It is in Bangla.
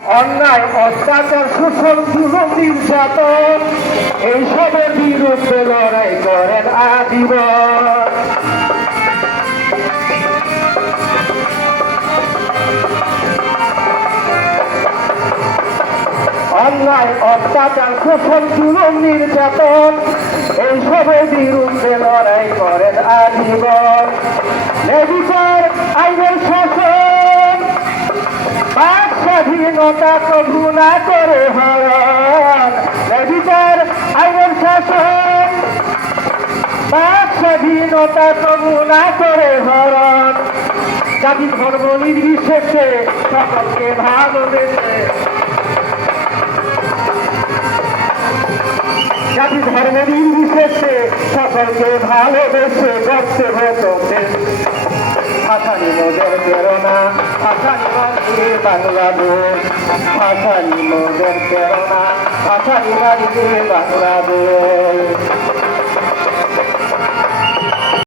অন্যায় অত্যাচার শোষণ জুলুম নির্যাতন এইসবের বিরুদ্ধে লড়াই করেন আজীবন। অন্যায় অত্যাচার শোষণ জুলুম নির্যাতন এইসবের বিরুদ্ধে লড়াই করেন আজীবন। ন্যায়বিচার আইনের শাসন বাক স্বাধীনতা কবু না করে হরণ। ন্যায়বিচার আইনের শাসন বাক স্বাধীনতা কবু না করে হরণ। জাতি ধর্ম নির্বিশেষে সকলকে ভালোবেসে, জাতি ধর্ম নির্বিশেষে সকলকে ভালোবেসে করতে হতে ভাষানি মোদের প্রেরণা, ভাষানি মাটির বাংলাদেশ, ভাষানি মোদের প্রেরণা, ভাষানি মাটির বাংলাদেশ।